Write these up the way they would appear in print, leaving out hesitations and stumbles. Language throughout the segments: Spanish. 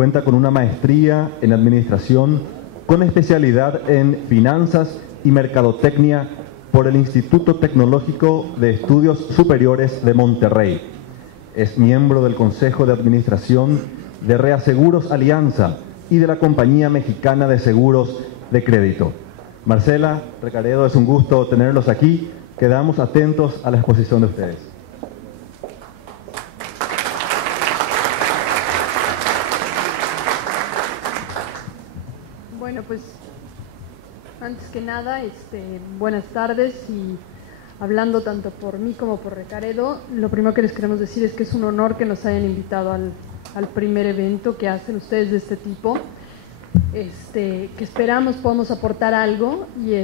Cuenta con una maestría en Administración con especialidad en Finanzas y Mercadotecnia por el Instituto Tecnológico de Estudios Superiores de Monterrey. Es miembro del Consejo de Administración de Reaseguros Alianza y de la Compañía Mexicana de Seguros de Crédito. Marcela, Recaredo, es un gusto tenerlos aquí. Quedamos atentos a la exposición de ustedes. Bueno, pues antes que nada, buenas tardes, y hablando tanto por mí como por Recaredo, lo primero que les queremos decir es que es un honor que nos hayan invitado al primer evento que hacen ustedes de este tipo, que esperamos podamos aportar algo y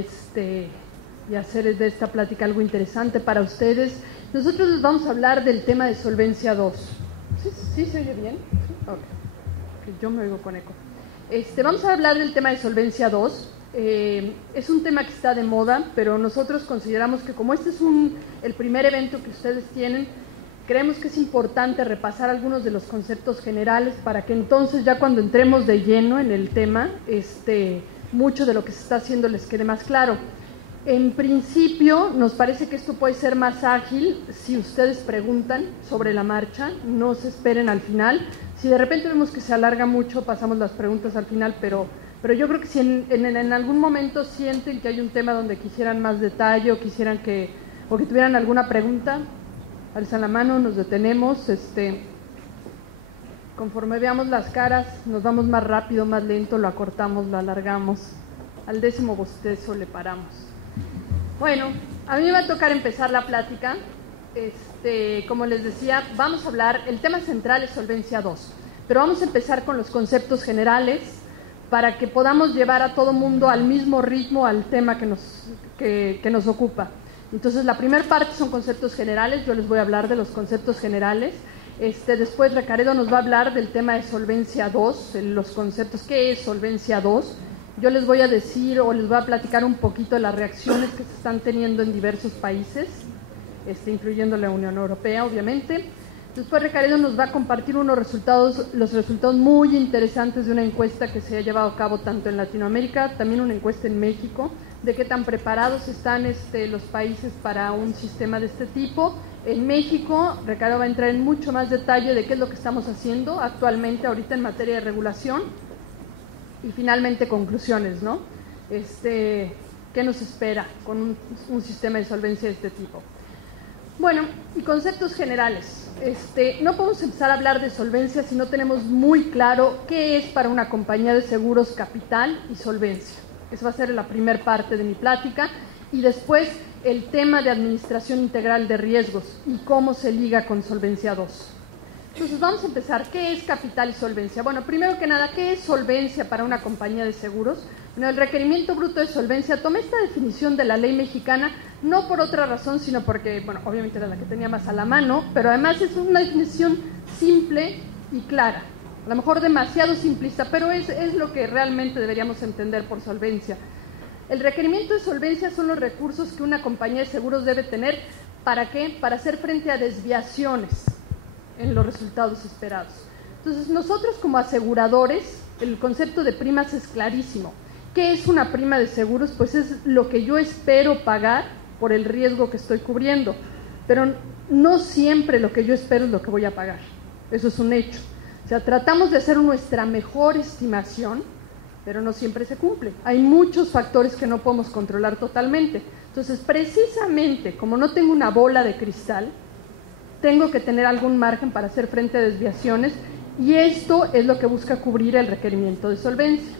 hacer de esta plática algo interesante para ustedes. Nosotros les vamos a hablar del tema de Solvencia 2. ¿Sí se oye bien? ¿Sí? Okay. Yo me oigo con eco. Vamos a hablar del tema de Solvencia 2. Es un tema que está de moda, pero nosotros consideramos que como este es el primer evento que ustedes tienen, creemos que es importante repasar algunos de los conceptos generales para que entonces ya cuando entremos de lleno en el tema, mucho de lo que se está haciendo les quede más claro. En principio, nos parece que esto puede ser más ágil si ustedes preguntan sobre la marcha, no se esperen al final. Si de repente vemos que se alarga mucho, pasamos las preguntas al final, pero yo creo que si en algún momento sienten que hay un tema donde quisieran más detalle o quisieran que tuvieran alguna pregunta, alzan la mano, nos detenemos. Conforme veamos las caras, nos vamos más rápido, más lento, lo acortamos, lo alargamos. Al 10º bostezo le paramos. Bueno, a mí me va a tocar empezar la plática. Como les decía, vamos a hablar, el tema central es Solvencia 2, pero vamos a empezar con los conceptos generales para que podamos llevar a todo mundo al mismo ritmo al tema que nos ocupa. Entonces, la primera parte son conceptos generales, yo les voy a hablar de los conceptos generales. Después Recaredo nos va a hablar del tema de Solvencia 2, los conceptos, ¿qué es Solvencia 2? Yo les voy a decir o les voy a platicar un poquito de las reacciones que se están teniendo en diversos países, incluyendo la Unión Europea, obviamente. Después Recaredo nos va a compartir los resultados muy interesantes de una encuesta que se ha llevado a cabo tanto en Latinoamérica, también una encuesta en México, de qué tan preparados están los países para un sistema de este tipo. En México, Recaredo va a entrar en mucho más detalle de qué es lo que estamos haciendo actualmente, ahorita en materia de regulación, y finalmente conclusiones, ¿no? ¿Qué nos espera con un sistema de solvencia de este tipo? Bueno, y conceptos generales. No podemos empezar a hablar de solvencia si no tenemos muy claro qué es para una compañía de seguros capital y solvencia. Esa va a ser la primera parte de mi plática. Y después el tema de administración integral de riesgos y cómo se liga con Solvencia 2. Entonces vamos a empezar. ¿Qué es capital y solvencia? Bueno, primero que nada, ¿qué es solvencia para una compañía de seguros? Bueno, el requerimiento bruto de solvencia, tomé esta definición de la ley mexicana, no por otra razón, sino porque, bueno, obviamente era la que tenía más a la mano, pero además es una definición simple y clara. A lo mejor demasiado simplista, pero es lo que realmente deberíamos entender por solvencia. El requerimiento de solvencia son los recursos que una compañía de seguros debe tener. ¿Para qué? Para hacer frente a desviaciones en los resultados esperados. Entonces, nosotros como aseguradores, el concepto de primas es clarísimo. ¿Qué es una prima de seguros? Pues es lo que yo espero pagar por el riesgo que estoy cubriendo, pero no siempre lo que yo espero es lo que voy a pagar. Eso es un hecho. O sea, tratamos de hacer nuestra mejor estimación, pero no siempre se cumple. Hay muchos factores que no podemos controlar totalmente. Entonces, precisamente, como no tengo una bola de cristal, tengo que tener algún margen para hacer frente a desviaciones, y esto es lo que busca cubrir el requerimiento de solvencia.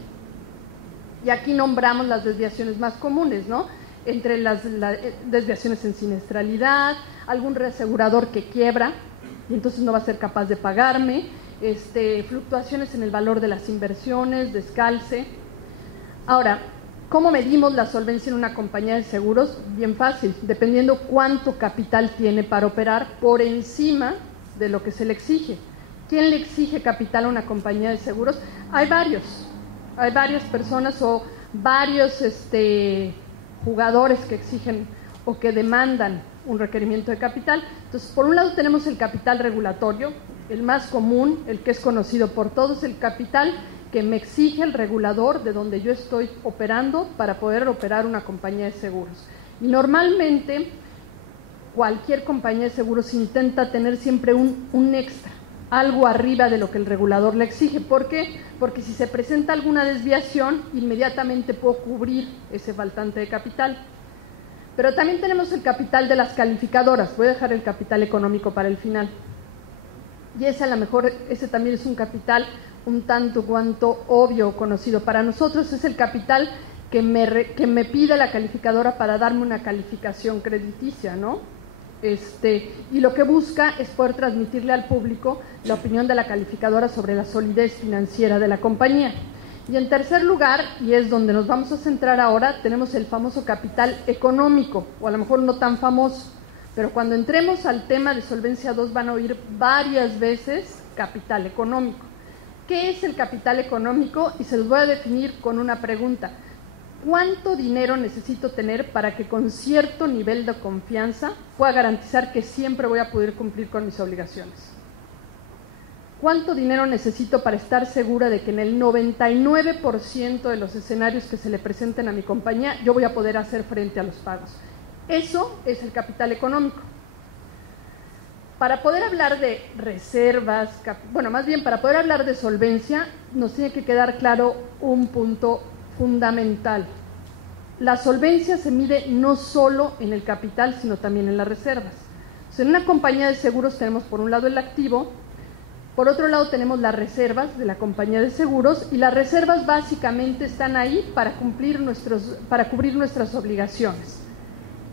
Y aquí nombramos las desviaciones más comunes, ¿no? Entre las desviaciones en siniestralidad, algún reasegurador que quiebra y entonces no va a ser capaz de pagarme, fluctuaciones en el valor de las inversiones, descalce. Ahora, ¿cómo medimos la solvencia en una compañía de seguros? Bien fácil, dependiendo cuánto capital tiene para operar por encima de lo que se le exige. ¿Quién le exige capital a una compañía de seguros? Hay varias personas o varios jugadores que exigen o que demandan un requerimiento de capital. Entonces, por un lado tenemos el capital regulatorio, el más común, el que es conocido por todos, el capital que me exige el regulador de donde yo estoy operando para poder operar una compañía de seguros. Y normalmente cualquier compañía de seguros intenta tener siempre un extra, algo arriba de lo que el regulador le exige. ¿Por qué? Porque si se presenta alguna desviación, inmediatamente puedo cubrir ese faltante de capital. Pero también tenemos el capital de las calificadoras. Voy a dejar el capital económico para el final. Y ese a lo mejor, ese también es un capital un tanto cuanto obvio o conocido para nosotros. Es el capital que me pide la calificadora para darme una calificación crediticia, ¿no? Y lo que busca es poder transmitirle al público la opinión de la calificadora sobre la solidez financiera de la compañía. Y en tercer lugar, y es donde nos vamos a centrar ahora, tenemos el famoso capital económico, o a lo mejor no tan famoso, pero cuando entremos al tema de Solvencia II van a oír varias veces capital económico. ¿Qué es el capital económico? Y se los voy a definir con una pregunta. ¿Cuánto dinero necesito tener para que con cierto nivel de confianza pueda garantizar que siempre voy a poder cumplir con mis obligaciones? ¿Cuánto dinero necesito para estar segura de que en el 99% de los escenarios que se le presenten a mi compañía yo voy a poder hacer frente a los pagos? Eso es el capital económico. Para poder hablar de reservas, más bien para poder hablar de solvencia, nos tiene que quedar claro un punto fundamental. La solvencia se mide no solo en el capital, sino también en las reservas. Entonces, en una compañía de seguros tenemos por un lado el activo, por otro lado tenemos las reservas de la compañía de seguros, y las reservas básicamente están ahí para cubrir nuestras obligaciones.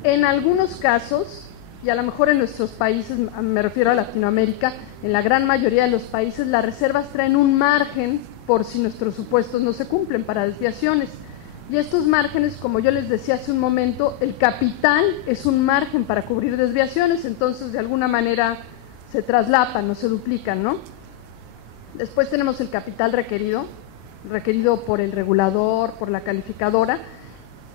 En algunos casos, y a lo mejor en nuestros países, me refiero a Latinoamérica, en la gran mayoría de los países las reservas traen un margen por si nuestros supuestos no se cumplen, para desviaciones. Y estos márgenes, como yo les decía hace un momento, el capital es un margen para cubrir desviaciones, entonces de alguna manera se traslapan, no se duplican, ¿no? Después tenemos el capital requerido por el regulador, por la calificadora,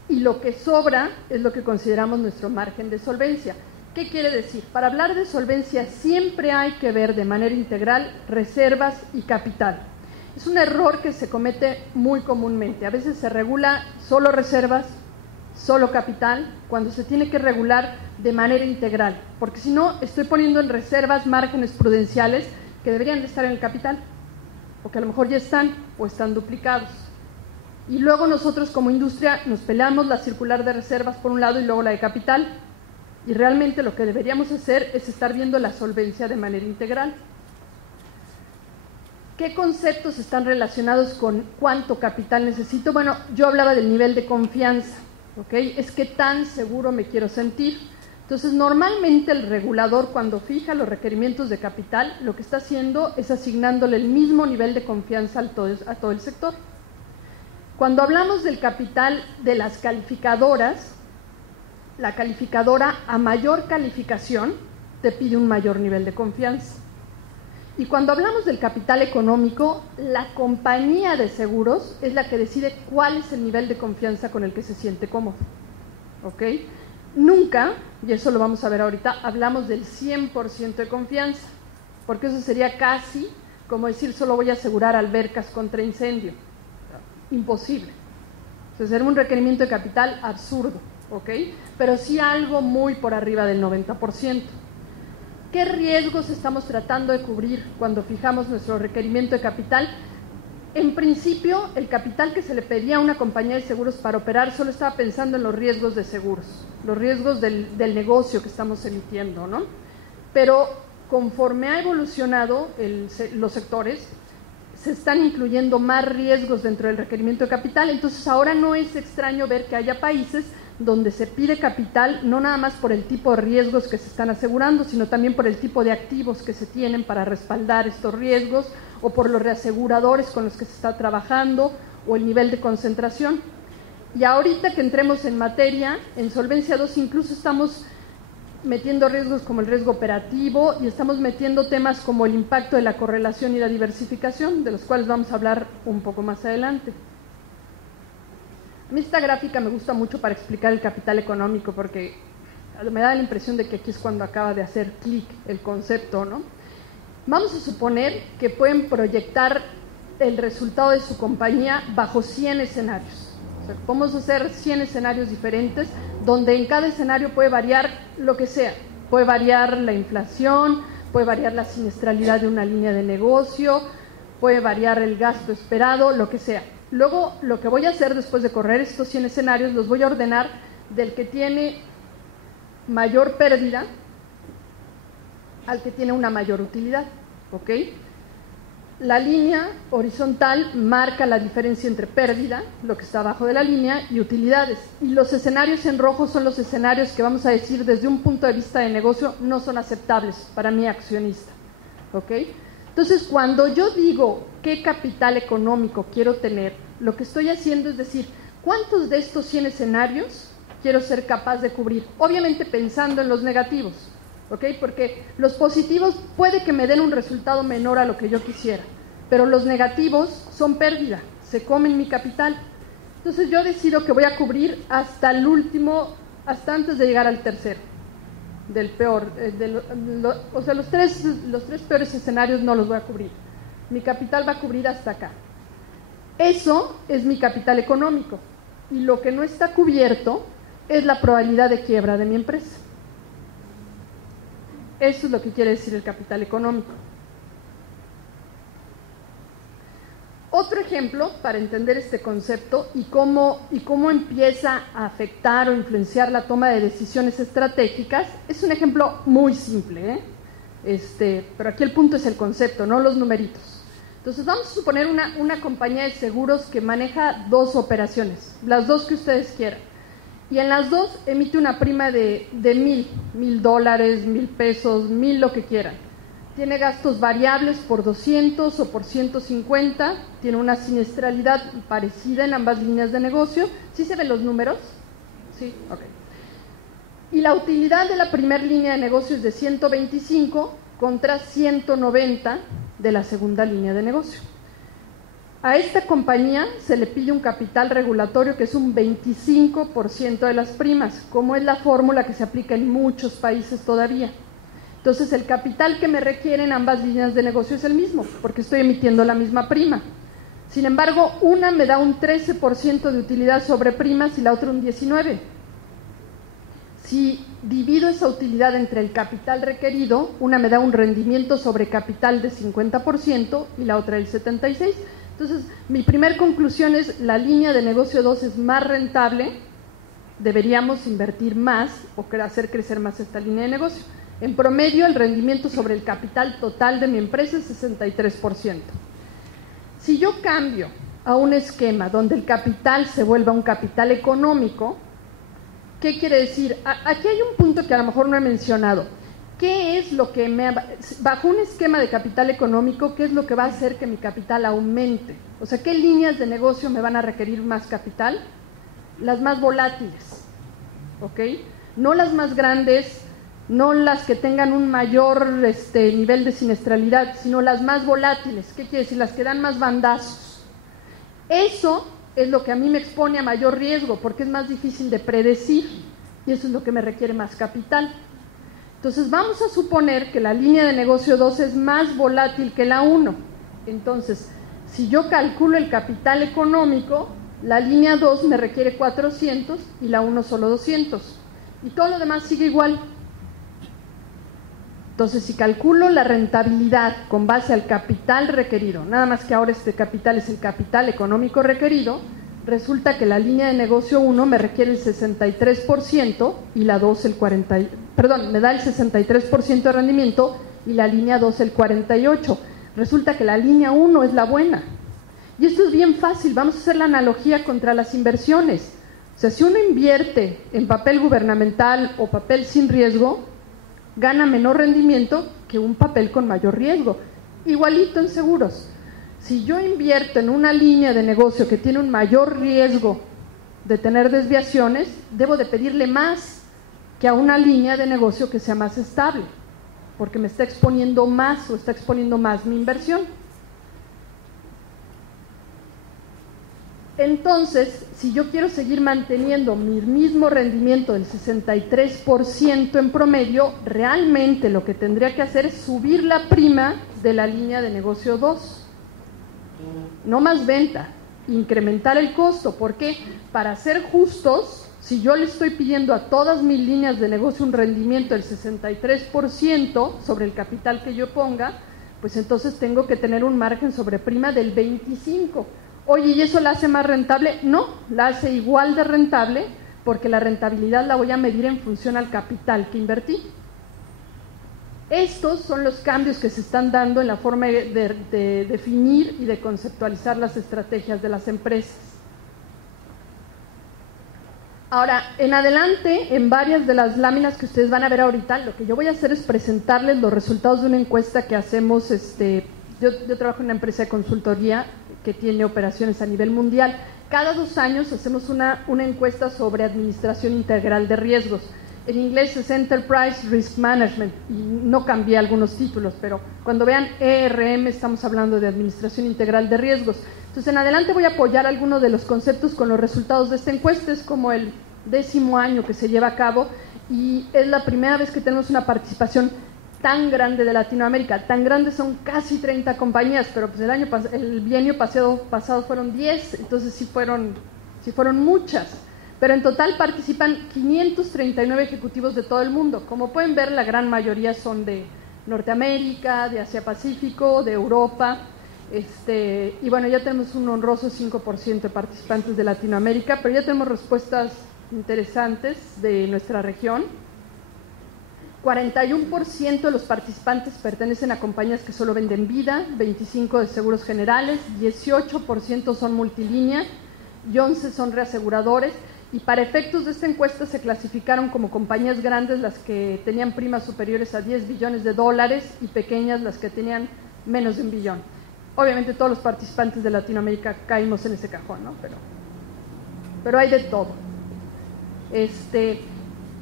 y lo que sobra es lo que consideramos nuestro margen de solvencia. ¿Qué quiere decir? Para hablar de solvencia siempre hay que ver de manera integral reservas y capital. Es un error que se comete muy comúnmente. A veces se regula solo reservas, solo capital, cuando se tiene que regular de manera integral, porque si no estoy poniendo en reservas márgenes prudenciales que deberían de estar en el capital, o que a lo mejor ya están o están duplicados. Y luego nosotros como industria nos peleamos la circular de reservas por un lado y luego la de capital, y realmente lo que deberíamos hacer es estar viendo la solvencia de manera integral. ¿Qué conceptos están relacionados con cuánto capital necesito? Bueno, yo hablaba del nivel de confianza, ¿ok? Es que tan seguro me quiero sentir. Entonces, normalmente el regulador, cuando fija los requerimientos de capital, lo que está haciendo es asignándole el mismo nivel de confianza a todo el sector. Cuando hablamos del capital de las calificadoras, la calificadora a mayor calificación te pide un mayor nivel de confianza. Y cuando hablamos del capital económico, la compañía de seguros es la que decide cuál es el nivel de confianza con el que se siente cómodo, ¿ok? Nunca, y eso lo vamos a ver ahorita, hablamos del 100% de confianza, porque eso sería casi como decir solo voy a asegurar albercas contra incendio. Imposible. Entonces era un requerimiento de capital absurdo, ¿ok? Pero sí algo muy por arriba del 90%. ¿Qué riesgos estamos tratando de cubrir cuando fijamos nuestro requerimiento de capital? En principio, el capital que se le pedía a una compañía de seguros para operar solo estaba pensando en los riesgos de seguros, los riesgos del negocio que estamos emitiendo, ¿no? Pero conforme ha evolucionado los sectores, se están incluyendo más riesgos dentro del requerimiento de capital, entonces ahora no es extraño ver que haya países donde se pide capital no nada más por el tipo de riesgos que se están asegurando, sino también por el tipo de activos que se tienen para respaldar estos riesgos, o por los reaseguradores con los que se está trabajando, o el nivel de concentración. Y ahorita que entremos en materia, en Solvencia II incluso estamos metiendo riesgos como el riesgo operativo, y estamos metiendo temas como el impacto de la correlación y la diversificación, de los cuales vamos a hablar un poco más adelante. A mí esta gráfica me gusta mucho para explicar el capital económico, porque me da la impresión de que aquí es cuando acaba de hacer clic el concepto, ¿no? Vamos a suponer que pueden proyectar el resultado de su compañía bajo 100 escenarios. O sea, podemos hacer 100 escenarios diferentes, donde en cada escenario puede variar lo que sea. Puede variar la inflación, puede variar la siniestralidad de una línea de negocio, puede variar el gasto esperado, lo que sea. Luego, lo que voy a hacer después de correr estos 100 escenarios, los voy a ordenar del que tiene mayor pérdida al que tiene una mayor utilidad, ¿ok? La línea horizontal marca la diferencia entre pérdida, lo que está abajo de la línea, y utilidades. Y los escenarios en rojo son los escenarios que vamos a decir desde un punto de vista de negocio no son aceptables para mi accionista, ¿ok? Entonces, cuando yo digo qué capital económico quiero tener, lo que estoy haciendo es decir, ¿cuántos de estos 100 escenarios quiero ser capaz de cubrir? Obviamente pensando en los negativos, ¿ok? Porque los positivos puede que me den un resultado menor a lo que yo quisiera, pero los negativos son pérdida, se comen mi capital. Entonces yo decido que voy a cubrir hasta el último, hasta antes de llegar al tercero, del peor, o sea, los tres peores escenarios no los voy a cubrir. Mi capital va a cubrir hasta acá. Eso es mi capital económico, y lo que no está cubierto es la probabilidad de quiebra de mi empresa. Eso es lo que quiere decir el capital económico. Otro ejemplo para entender este concepto y cómo empieza a afectar o influenciar la toma de decisiones estratégicas es un ejemplo muy simple, pero aquí el punto es el concepto, no los numeritos. Entonces vamos a suponer una compañía de seguros que maneja dos operaciones, las dos que ustedes quieran, y en las dos emite una prima de $1,000, $1,000, $1,000, 1,000 lo que quieran. Tiene gastos variables por 200 o por 150, tiene una siniestralidad parecida en ambas líneas de negocio. ¿Sí se ven los números? Sí, ok. Y la utilidad de la primera línea de negocio es de 125 contra 190 de la segunda línea de negocio. A esta compañía se le pide un capital regulatorio que es un 25% de las primas, como es la fórmula que se aplica en muchos países todavía. Entonces el capital que me requieren ambas líneas de negocio es el mismo, porque estoy emitiendo la misma prima. Sin embargo, una me da un 13% de utilidad sobre primas y la otra un 19%. Si divido esa utilidad entre el capital requerido, una me da un rendimiento sobre capital de 50% y la otra el 76%. Entonces, mi primer conclusión es la línea de negocio 2 es más rentable, deberíamos invertir más o hacer crecer más esta línea de negocio. En promedio, el rendimiento sobre el capital total de mi empresa es 63%. Si yo cambio a un esquema donde el capital se vuelva un capital económico, ¿qué quiere decir? Aquí hay un punto que a lo mejor no he mencionado. ¿Qué es lo que bajo un esquema de capital económico, qué es lo que va a hacer que mi capital aumente? O sea, ¿qué líneas de negocio me van a requerir más capital? Las más volátiles, ¿ok? No las más grandes, no las que tengan un mayor nivel de siniestralidad, sino las más volátiles. ¿Qué quiere decir? Las que dan más bandazos. Eso es lo que a mí me expone a mayor riesgo, porque es más difícil de predecir, y eso es lo que me requiere más capital. Entonces vamos a suponer que la línea de negocio 2 es más volátil que la 1. Entonces, si yo calculo el capital económico, la línea 2 me requiere 400 y la 1 solo 200. Y todo lo demás sigue igual. Entonces, si calculo la rentabilidad con base al capital requerido, nada más que ahora este capital es el capital económico requerido, resulta que la línea de negocio 1 me requiere el 63% y la 2 el 40%, me da el 63% de rendimiento y la línea 2 el 48%. Resulta que la línea 1 es la buena. Y esto es bien fácil, vamos a hacer la analogía contra las inversiones. O sea, si uno invierte en papel gubernamental o papel sin riesgo, gana menor rendimiento que un papel con mayor riesgo. Igualito en seguros. Si yo invierto en una línea de negocio que tiene un mayor riesgo de tener desviaciones, debo de pedirle más que a una línea de negocio que sea más estable, porque me está exponiendo más o está exponiendo más mi inversión. Entonces, si yo quiero seguir manteniendo mi mismo rendimiento del 63% en promedio, realmente lo que tendría que hacer es subir la prima de la línea de negocio 2. No más venta, incrementar el costo. ¿Por qué? Para ser justos, si yo le estoy pidiendo a todas mis líneas de negocio un rendimiento del 63% sobre el capital que yo ponga, pues entonces tengo que tener un margen sobre prima del 25%. Oye, ¿y eso la hace más rentable? No, la hace igual de rentable, porque la rentabilidad la voy a medir en función al capital que invertí. Estos son los cambios que se están dando en la forma de definir y de conceptualizar las estrategias de las empresas. Ahora, en adelante, en varias de las láminas que ustedes van a ver ahorita, lo que yo voy a hacer es presentarles los resultados de una encuesta que hacemos. Yo trabajo en una empresa de consultoría que tiene operaciones a nivel mundial. Cada 2 años hacemos una encuesta sobre administración integral de riesgos. En inglés es Enterprise Risk Management, y no cambié algunos títulos, pero cuando vean ERM estamos hablando de administración integral de riesgos. Entonces, en adelante voy a apoyar algunos de los conceptos con los resultados de esta encuesta. Es como el 10º año que se lleva a cabo y es la primera vez que tenemos una participación tan grande de Latinoamérica. Tan grande, son casi 30 compañías, pero pues el bienio pasado fueron 10, entonces sí fueron muchas. Pero en total participan 539 ejecutivos de todo el mundo. Como pueden ver, la gran mayoría son de Norteamérica, de Asia Pacífico, de Europa. Y bueno, ya tenemos un honroso 5% de participantes de Latinoamérica, pero ya tenemos respuestas interesantes de nuestra región. 41% de los participantes pertenecen a compañías que solo venden vida, 25% de seguros generales, 18% son multilínea y 11% son reaseguradores. Y para efectos de esta encuesta se clasificaron como compañías grandes las que tenían primas superiores a $10 billones y pequeñas las que tenían menos de $1 billón. Obviamente todos los participantes de Latinoamérica caímos en ese cajón, ¿no? Pero hay de todo.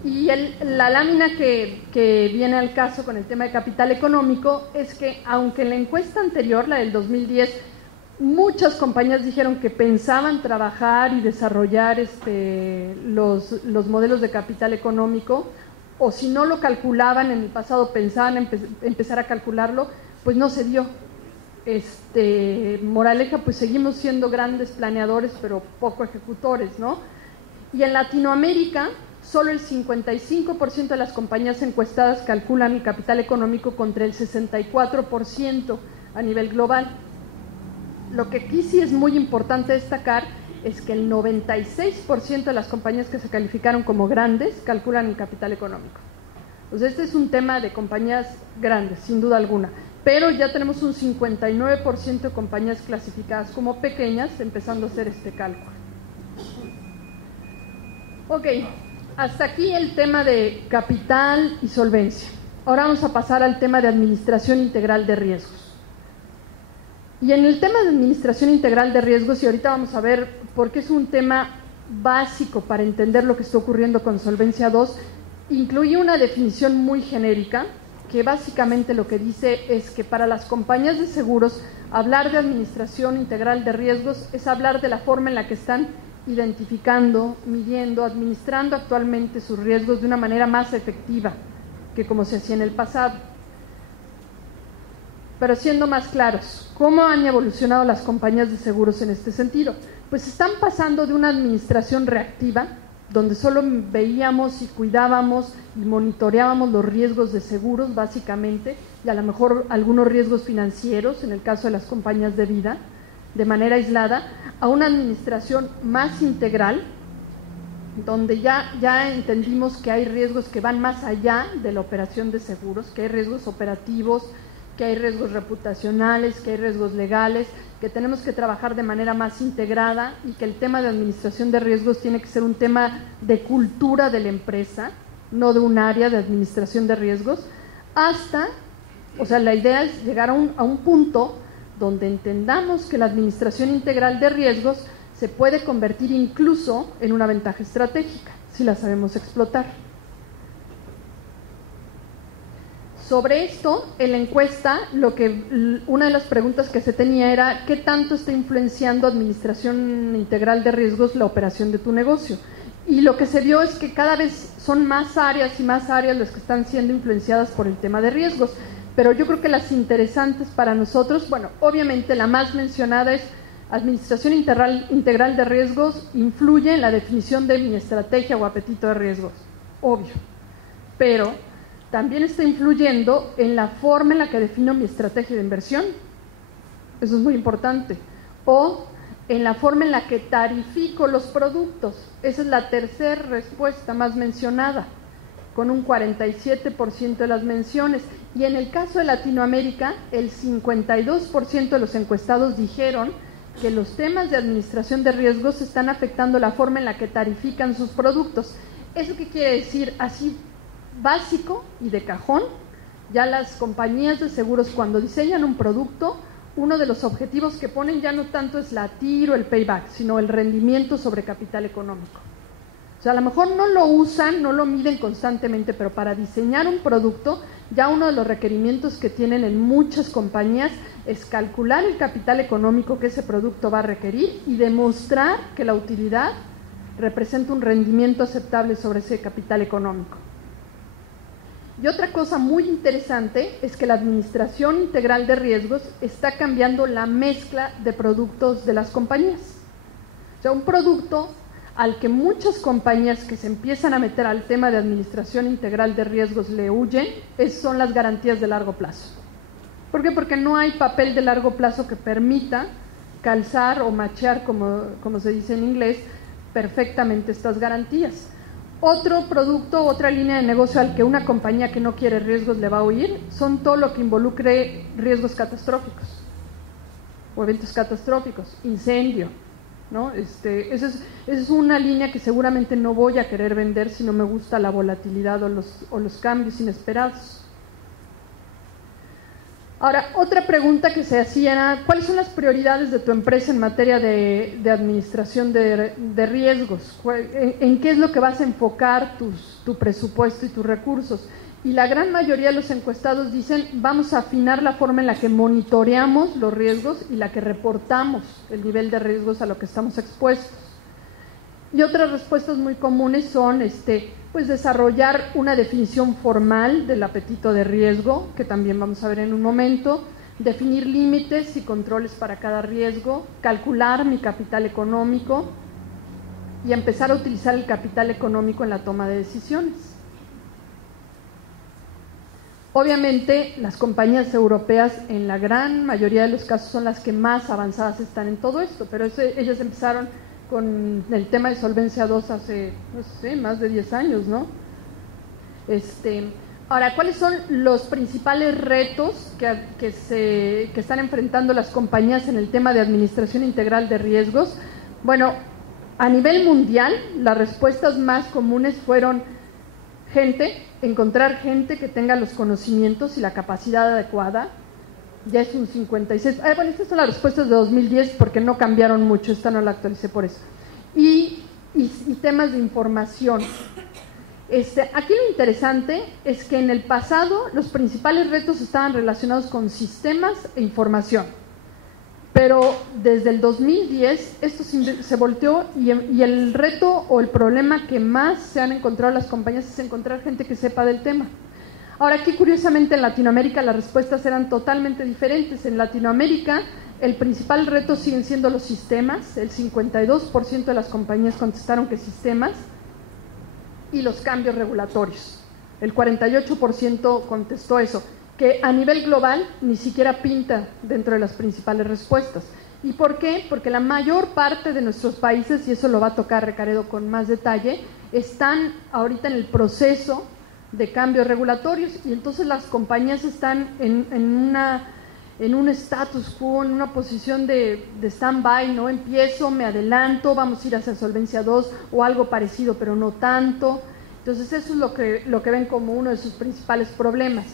Y la lámina que viene al caso con el tema de capital económico es que, aunque en la encuesta anterior, la del 2010, muchas compañías dijeron que pensaban trabajar y desarrollar los modelos de capital económico, o si no lo calculaban en el pasado, pensaban empezar a calcularlo, pues no se dio. Moraleja, pues seguimos siendo grandes planeadores, pero poco ejecutores, ¿no? Y en Latinoamérica, solo el 55% de las compañías encuestadas calculan el capital económico contra el 64% a nivel global. Lo que aquí sí es muy importante destacar es que el 96% de las compañías que se calificaron como grandes calculan el capital económico. Pues este es un tema de compañías grandes, sin duda alguna, pero ya tenemos un 59% de compañías clasificadas como pequeñas empezando a hacer este cálculo. Ok, hasta aquí el tema de capital y solvencia. Ahora vamos a pasar al tema de administración integral de riesgos. Y en el tema de administración integral de riesgos, y ahorita vamos a ver por qué es un tema básico para entender lo que está ocurriendo con Solvencia 2, incluye una definición muy genérica, que básicamente lo que dice es que para las compañías de seguros, hablar de administración integral de riesgos es hablar de la forma en la que están identificando, midiendo, administrando actualmente sus riesgos de una manera más efectiva que como se hacía en el pasado. Pero siendo más claros, ¿cómo han evolucionado las compañías de seguros en este sentido? Pues están pasando de una administración reactiva, donde solo veíamos y cuidábamos y monitoreábamos los riesgos de seguros básicamente, y a lo mejor algunos riesgos financieros en el caso de las compañías de vida, de manera aislada, a una administración más integral, donde ya entendimos que hay riesgos que van más allá de la operación de seguros, que hay riesgos operativos, que hay riesgos reputacionales, que hay riesgos legales, que tenemos que trabajar de manera más integrada y que el tema de administración de riesgos tiene que ser un tema de cultura de la empresa, no de un área de administración de riesgos, la idea es llegar a un punto donde entendamos que la administración integral de riesgos se puede convertir incluso en una ventaja estratégica, si la sabemos explotar. Sobre esto, en la encuesta, una de las preguntas que se tenía era ¿qué tanto está influenciando administración integral de riesgos la operación de tu negocio? Y lo que se vio es que cada vez son más áreas y más áreas las que están siendo influenciadas por el tema de riesgos. pero yo creo que las interesantes para nosotros, bueno, obviamente la más mencionada es administración integral de riesgos influye en la definición de mi estrategia o apetito de riesgos, obvio, pero también está influyendo en la forma en la que defino mi estrategia de inversión, eso es muy importante, o en la forma en la que tarifico los productos, esa es la tercera respuesta más mencionada, con un 47% de las menciones, y en el caso de Latinoamérica, el 52% de los encuestados dijeron que los temas de administración de riesgos están afectando la forma en la que tarifican sus productos. ¿Eso qué quiere decir? Así básico y de cajón, ya las compañías de seguros cuando diseñan un producto, uno de los objetivos que ponen ya no tanto es la TIR o el payback, sino el rendimiento sobre capital económico. O sea, a lo mejor no lo usan, no lo miden constantemente, pero para diseñar un producto, ya uno de los requerimientos que tienen en muchas compañías es calcular el capital económico que ese producto va a requerir y demostrar que la utilidad representa un rendimiento aceptable sobre ese capital económico. Y otra cosa muy interesante es que la administración integral de riesgos está cambiando la mezcla de productos de las compañías. O sea, un producto al que muchas compañías que se empiezan a meter al tema de administración integral de riesgos le huyen, son las garantías de largo plazo. ¿Por qué? Porque no hay papel de largo plazo que permita calzar o machear, como se dice en inglés, perfectamente estas garantías. Otro producto, otra línea de negocio al que una compañía que no quiere riesgos le va a huir, son todo lo que involucre riesgos catastróficos o eventos catastróficos, incendio, ¿no? Esa es una línea que seguramente no voy a querer vender si no me gusta la volatilidad o los cambios inesperados. Ahora, otra pregunta que se hacía era, ¿cuáles son las prioridades de tu empresa en materia de administración de riesgos? ¿En qué es lo que vas a enfocar tu presupuesto y tus recursos? Y la gran mayoría de los encuestados dicen, vamos a afinar la forma en la que monitoreamos los riesgos y la que reportamos el nivel de riesgos a lo que estamos expuestos. Y otras respuestas muy comunes son, pues desarrollar una definición formal del apetito de riesgo, que también vamos a ver en un momento, definir límites y controles para cada riesgo, calcular mi capital económico y empezar a utilizar el capital económico en la toma de decisiones. Obviamente, las compañías europeas en la gran mayoría de los casos son las que más avanzadas están en todo esto, pero ellas empezaron con el tema de solvencia 2 hace, no sé, más de 10 años, ¿no? Ahora, ¿cuáles son los principales retos que están enfrentando las compañías en el tema de administración integral de riesgos? Bueno, a nivel mundial, las respuestas más comunes fueron encontrar gente que tenga los conocimientos y la capacidad adecuada. Ya es un 56. Bueno, estas son las respuestas de 2010 porque no cambiaron mucho, esta no la actualicé por eso. Y temas de información. Aquí lo interesante es que en el pasado los principales retos estaban relacionados con sistemas e información. Pero desde el 2010 esto se volteó y el reto o el problema que más se han encontrado las compañías es encontrar gente que sepa del tema. Ahora, aquí curiosamente en Latinoamérica las respuestas eran totalmente diferentes. En Latinoamérica el principal reto siguen siendo los sistemas, el 52% de las compañías contestaron que sistemas, y los cambios regulatorios, el 48% contestó eso, que a nivel global ni siquiera pinta dentro de las principales respuestas. ¿Y por qué? Porque la mayor parte de nuestros países, y eso lo va a tocar Recaredo con más detalle, están ahorita en el proceso de cambios regulatorios y entonces las compañías están en un status quo, en una posición de stand-by, ¿no? Empiezo, me adelanto, vamos a ir hacia solvencia 2 o algo parecido, pero no tanto. Entonces eso es lo que ven como uno de sus principales problemas.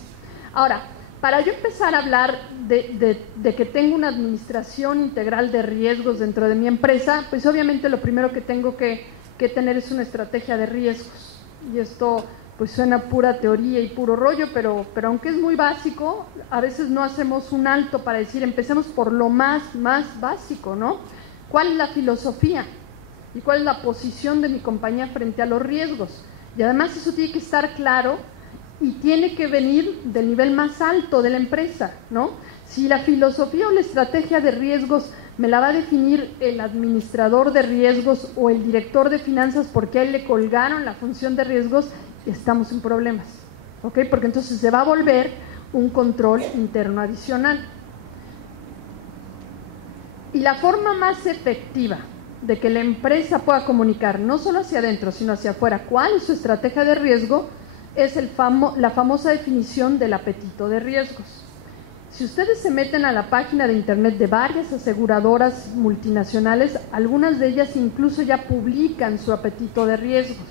Ahora, para yo empezar a hablar de que tengo una administración integral de riesgos dentro de mi empresa, pues obviamente lo primero que tengo que tener es una estrategia de riesgos. Y esto pues suena pura teoría y puro rollo, pero aunque es muy básico, a veces no hacemos un alto para decir, empecemos por lo más básico, ¿no? ¿Cuál es la filosofía? ¿Y cuál es la posición de mi compañía frente a los riesgos? Y además eso tiene que estar claro y tiene que venir del nivel más alto de la empresa, ¿no? Si la filosofía o la estrategia de riesgos me la va a definir el administrador de riesgos o el director de finanzas porque a él le colgaron la función de riesgos, estamos en problemas, ¿ok? Porque entonces se va a volver un control interno adicional. Y la forma más efectiva de que la empresa pueda comunicar, no solo hacia adentro, sino hacia afuera, cuál es su estrategia de riesgo, es la famosa definición del apetito de riesgos. Si ustedes se meten a la página de internet de varias aseguradoras multinacionales, algunas de ellas incluso ya publican su apetito de riesgos.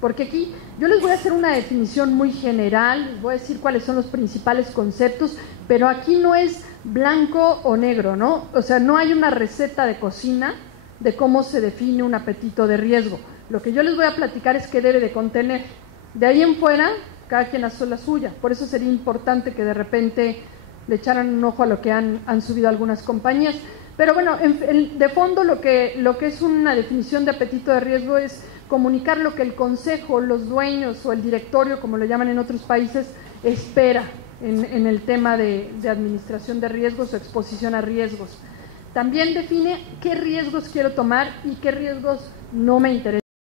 Porque aquí yo les voy a hacer una definición muy general, les voy a decir cuáles son los principales conceptos, pero aquí no es blanco o negro, ¿no? O sea, no hay una receta de cocina de cómo se define un apetito de riesgo. Lo que yo les voy a platicar es qué debe de contener. De ahí en fuera, cada quien hace la suya. Por eso sería importante que de repente le echaran un ojo a lo que han subido algunas compañías. Pero bueno, de fondo lo que es una definición de apetito de riesgo es comunicar lo que el consejo, los dueños o el directorio, como lo llaman en otros países, espera en el tema de administración de riesgos o exposición a riesgos. También define qué riesgos quiero tomar y qué riesgos no me interesan.